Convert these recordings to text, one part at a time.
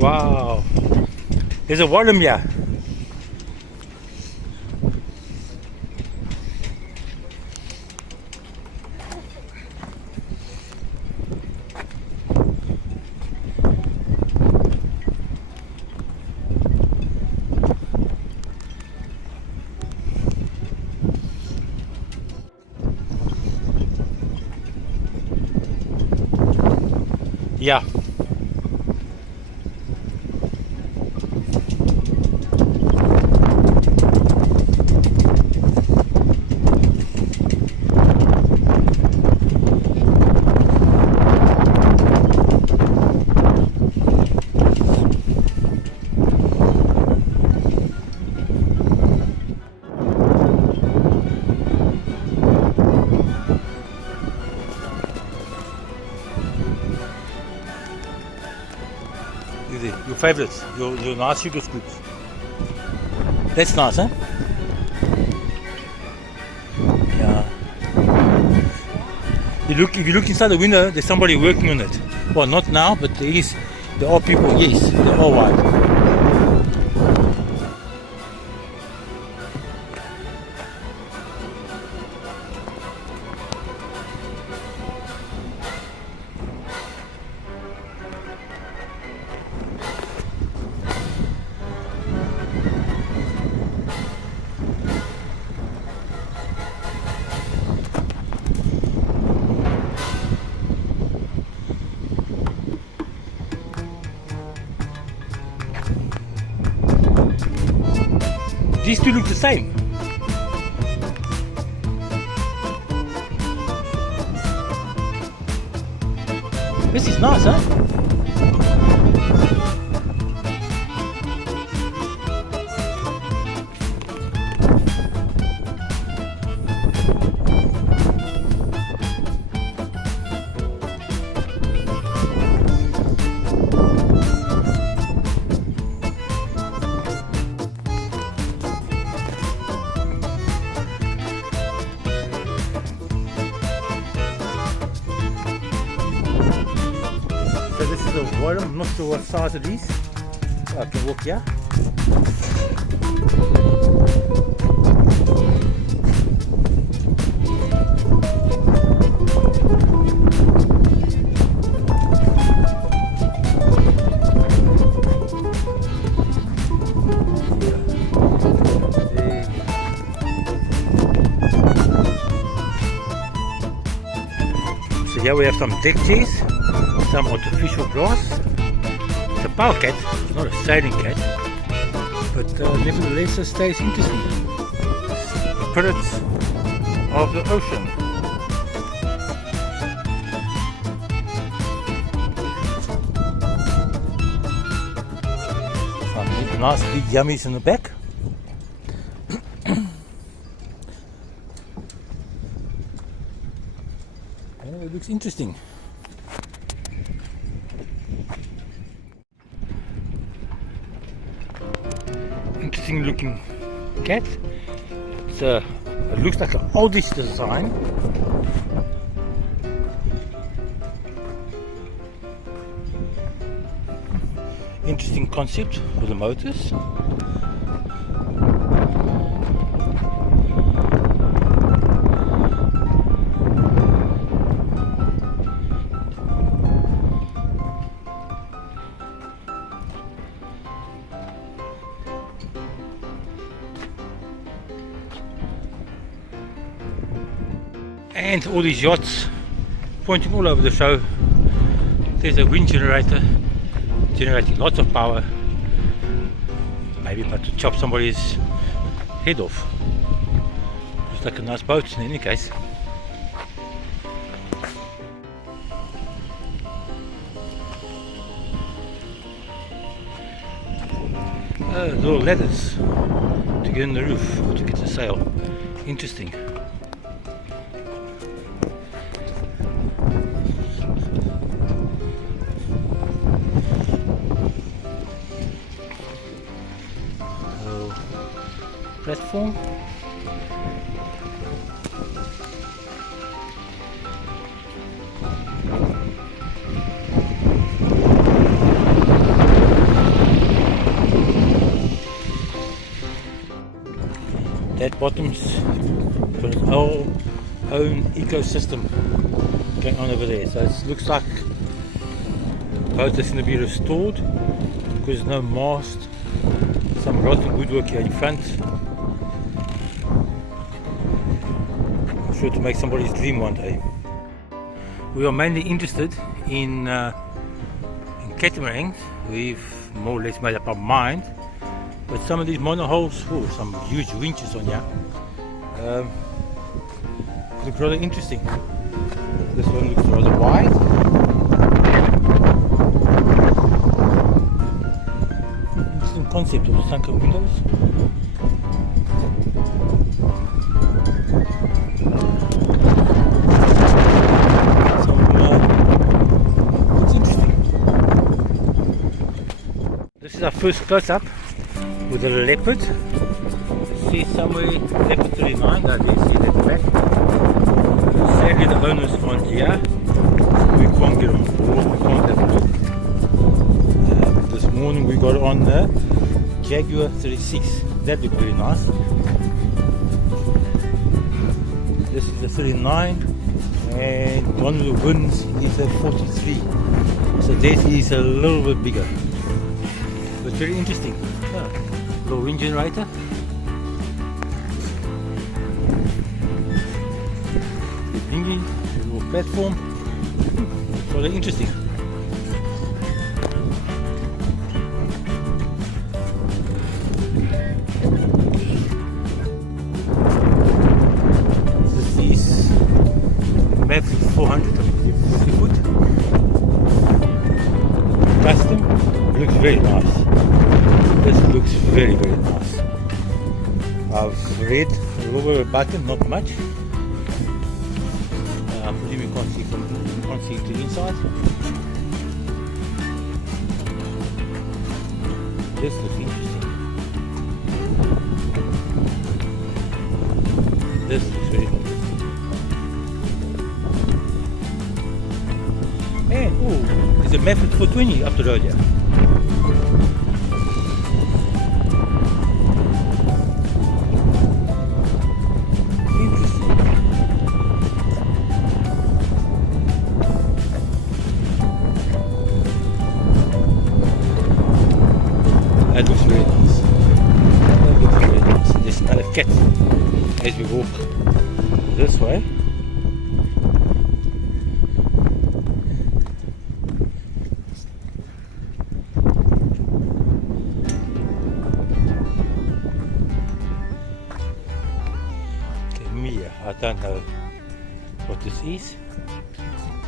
Wow. There's a volume here. Yeah. Your favorites, your nice sugar scoops. That's nice, huh? Yeah. If you look inside the window, there's somebody working on it. Well, not now, but there are people. Yes, they are white. These two look the same. This is nice, huh? So this is a water, I'm not sure what size it is. I can walk here. So here we have some deck chairs, some artificial grass. It's a power cat, it's not a sailing cat, but nevertheless it stays interesting. Spirits of the ocean. Some nice big yummies in the back. It looks interesting. Interesting looking cat. It looks like an oldish design. Interesting concept for the motors. And all these yachts pointing all over the show. There's a wind generator generating lots of power, maybe about to chop somebody's head off. Looks like a nice boat in any case. Little ladders to get in the roof or to get the sail. Interesting. Platform. that bottom's got its own ecosystem going on over there. So it looks like the boat is going to be restored because there's no mast, some rotten woodwork here in front. I'm sure to make somebody's dream one day. We are mainly interested in catamarans. We've more or less made up our mind, but some of these monohulls, some huge winches on here, look rather interesting. This one looks rather wide. Interesting concept of the sunken windows. This is our first close-up with the leopard. See somewhere leopard 39, there you see it at the back. Sadly the owners aren't here. We can't get on board, we can't have a look. This morning we got on the Jaguar 36, that looked very nice. This is the 39 and one of the winds is a 43. So this is a little bit bigger. But very interesting. Little wind generator. The dinghy, the little platform. Very interesting. This is Maverick 400 foot. Custom. Looks very nice. This looks very nice. I've read a little bit about it, not much. I presume you can't see into the inside. This looks interesting. This looks very interesting. And there's a Maverick 420 up the road here. That looks very nice. That looks very nice. There's another cat as we walk this way. Okay, Mia, I don't know what this is,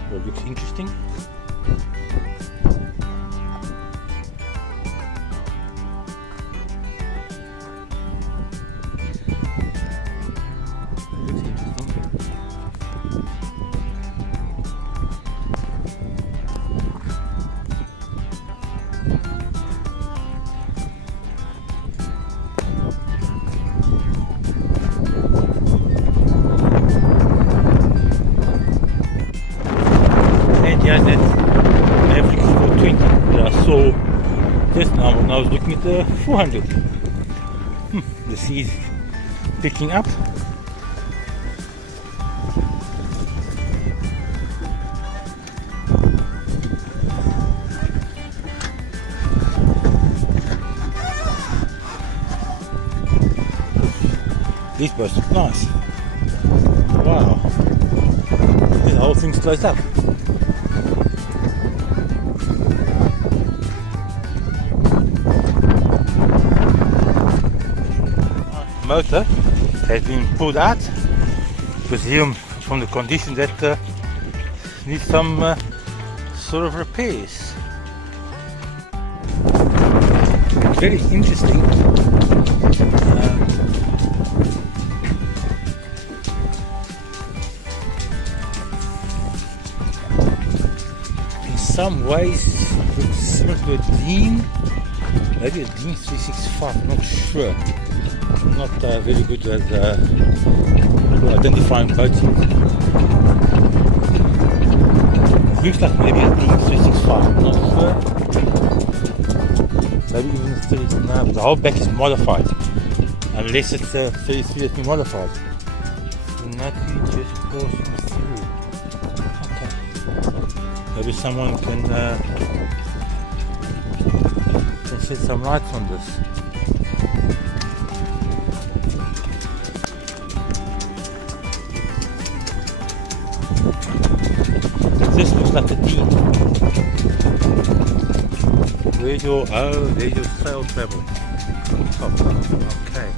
but it looks interesting. That Maverick 420 that I saw just now when I was looking at the 400. The sea is picking up. These boats look nice. Wow. The whole thing's closed up. Motor has been pulled out, presumed from the condition that needs some sort of repairs. Very interesting. In some ways, it looks similar to a Dean, maybe a Dean 365, I'm not sure. Not very good at identifying boats. It looks like maybe a Dean 365, I'm not sure. Maybe even a 30, no, but the whole back is modified. unless it's a 33 that's been modified. And that you just cross through. Okay. Maybe someone can shed some light on this. This looks like a dean. Where's your, oh, there's your sail travel. Top. Okay.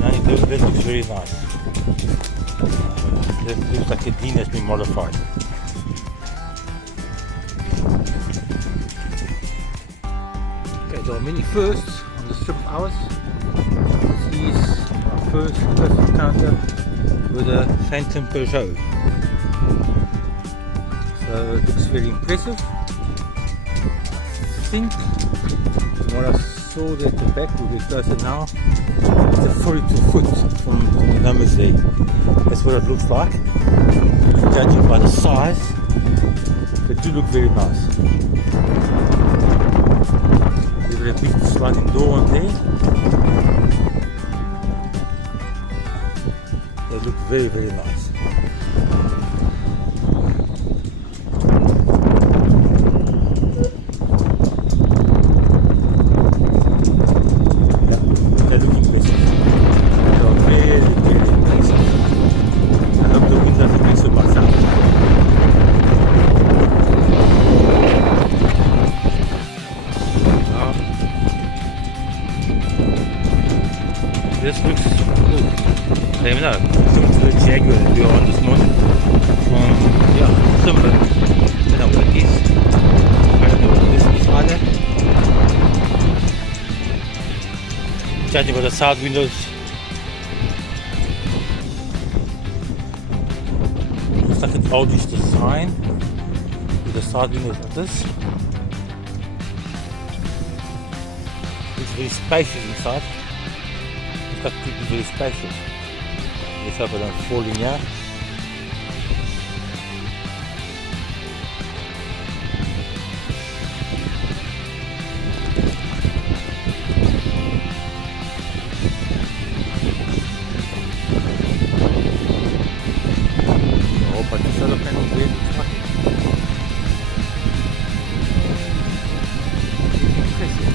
Now this looks very nice. This looks like a dean has been modified. Okay, there are many firsts on the strip of ours. This is our first encounter with a Phantom Peugeot. So it looks very impressive. I think from what I saw there at the back, we'll get closer now. It's a 42 foot from the numbers there. That's what it looks like. Judging by the size, they do look very nice. There's a big sliding door on there. They look very, very nice. They look impressive. They are very, very impressive. I hope the wind doesn't make so much sound. This looks cool. I don't know. Similar to the Jaguar that we were on this morning from Simba. I don't know what it is. I don't know what this is either. Judging by the side windows, looks like an oldish design with the side windows like this. It's very spacious inside. Looks like it could be very spacious. Let's hope I don't fall in here. Oh, but the solar panels there looks like impressive.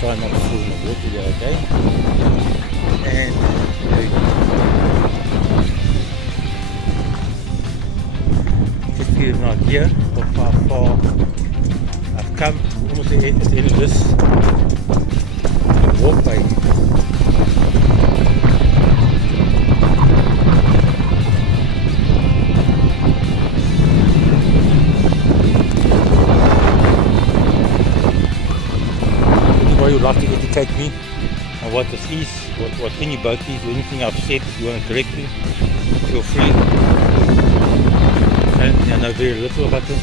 Try not to fall in the water the other day. And there you go. Just to give an idea of how far I've come. Almost at the end of this walkway. Anybody would like to educate me on what this is, what any boat is, or anything I've said, if you want to correct me, feel free. I know very little about this.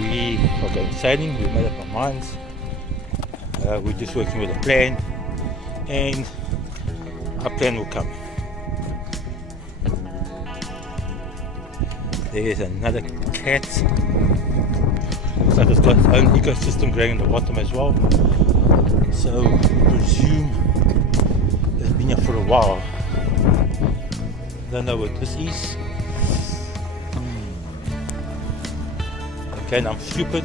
We are going sailing, we've made up our minds. We're just working with a plan, and our plan will come. There's another cat. Looks like it's got its own ecosystem growing in the bottom as well. So I presume it's been here for a while. Don't know what this is. Okay, and I'm stupid.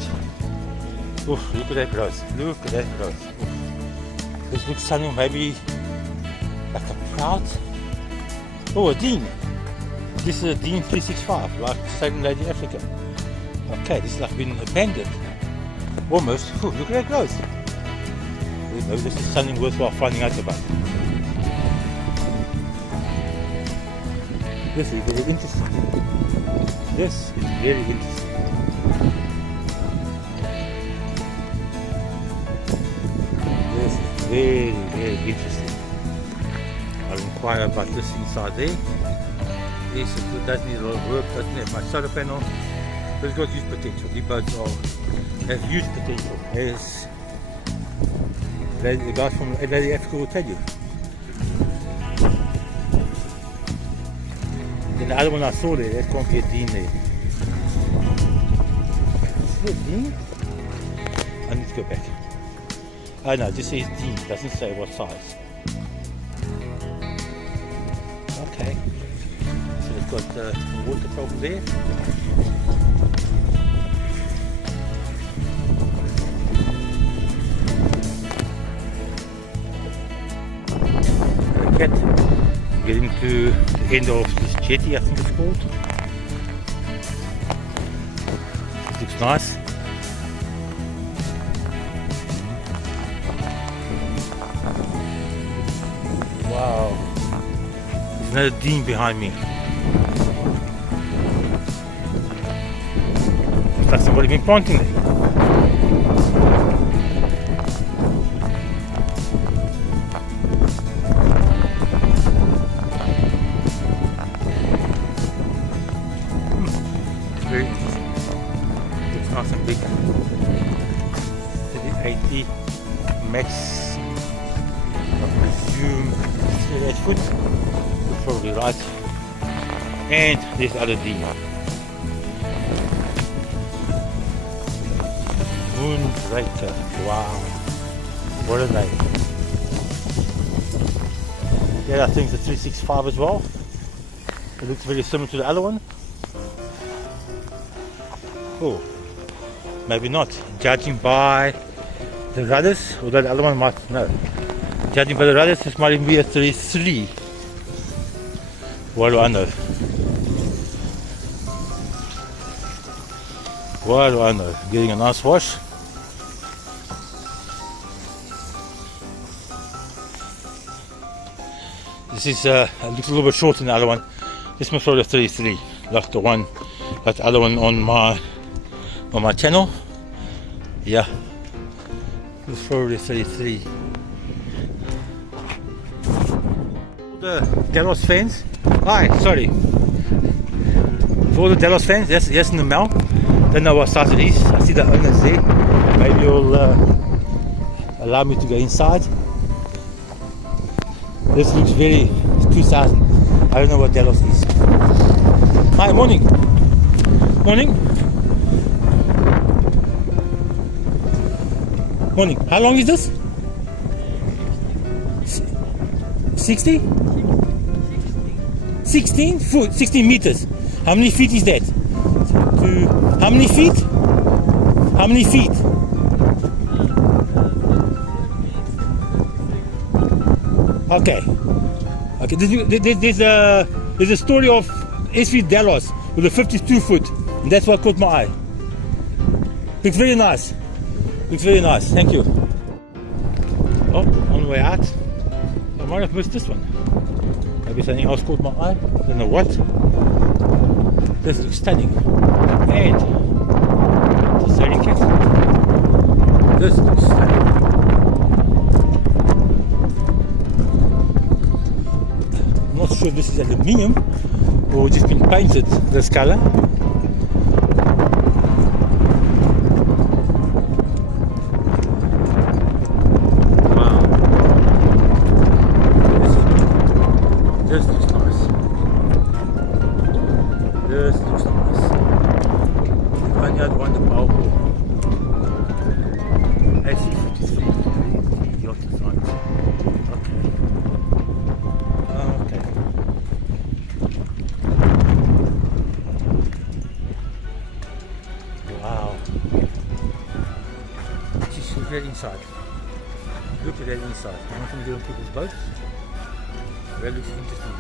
Oof, look at that growth. Look at that growth. Oof. This looks something maybe like a proud. Oh, a Dean. This is a Dean 365, like Southern Lady Africa. Okay, this is like been abandoned. Almost. Ooh, look at that growth. Maybe this is something worthwhile finding out about. This is very interesting. This is very interesting. This is very, very interesting. I'll inquire about this inside there. Yes, it does need a lot of work, doesn't it? My solar panel, but it's got huge potential. These boats have huge potential. As the guys from Lady Africa will tell you. And the other one I saw there, that can't be a Dean there. Is it a Dean? I need to go back. Oh no, it just says Dean, doesn't say what size. Okay. So it's got water problem there. Cat. Getting to the end of this jetty, I think it's called. It looks nice. Wow. There's another Dean behind me. Looks like somebody been planting there. Very easy. Looks nice and big. 80 max, I presume 38 foot. You're probably right. And this other D. Moonraker. Wow. What a name. Yeah, I think it's a 365 as well. It looks very similar to the other one. Oh, maybe not. Judging by the rudders, although the other one might, no. Judging by the rudders, this might even be a 3.3. What do I know? What do I know? Getting a nice wash. This is looks a little bit shorter than the other one. This must probably a 3.3, like the one, like the other one on my channel. Yeah, it's probably 33. All the Delos fans, hi, sorry. For all the Delos fans, yes in the mail. Don't know what size it is. I see the owners there. Maybe you'll allow me to go inside. This looks very, it's 2000. I don't know what Delos is. Hi, morning. Morning. Morning. How long is this? 60? 16 foot, 16 meters. How many feet is that? How many feet? How many feet? Okay. Okay. There's a story of SV Delos with a 52 foot, and that's what caught my eye. Looks very nice. Looks very nice. Thank you. Oh, on the way out, I might have missed this one. Maybe something else caught my eye. I don't know what. This looks stunning. And it's a sailing cat. This looks stunning. I'm not sure if this is aluminium or just been painted this color. Wow. This looks nice. This looks nice. If I had one, the powerful AC-53 Yacht design. Okay. Okay. Wow. Just look at that inside. Look at that inside. I'm not going to get on people's boats. That looks interesting.